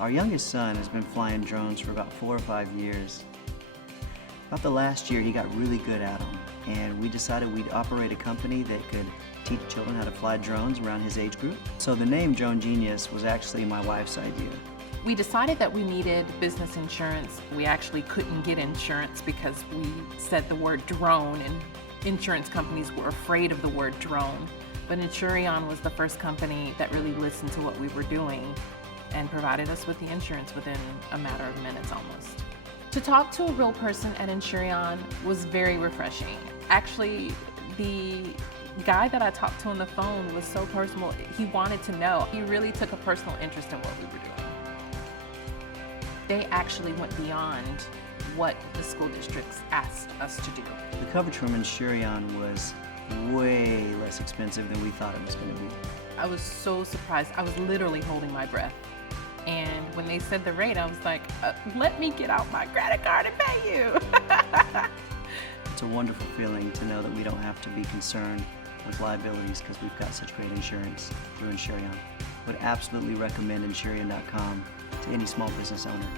Our youngest son has been flying drones for about 4 or 5 years. About the last year, he got really good at them, and we decided we'd operate a company that could teach children how to fly drones around his age group. So the name Drone Genius was actually my wife's idea. We decided that we needed business insurance. We actually couldn't get insurance because we said the word drone, and insurance companies were afraid of the word drone. But Insureon was the first company that really listened to what we were doing and provided us with the insurance within a matter of minutes almost. To talk to a real person at Insureon was very refreshing. Actually, the guy that I talked to on the phone was so personal. He wanted to know. He really took a personal interest in what we were doing. They actually went beyond what the school districts asked us to do. The coverage from Insureon was way less expensive than we thought it was going to be. I was so surprised. I was literally holding my breath. And when they said the rate, I was like, let me get out my credit card and pay you. It's a wonderful feeling to know that we don't have to be concerned with liabilities because we've got such great insurance through Insureon. Would absolutely recommend Insureon.com to any small business owner.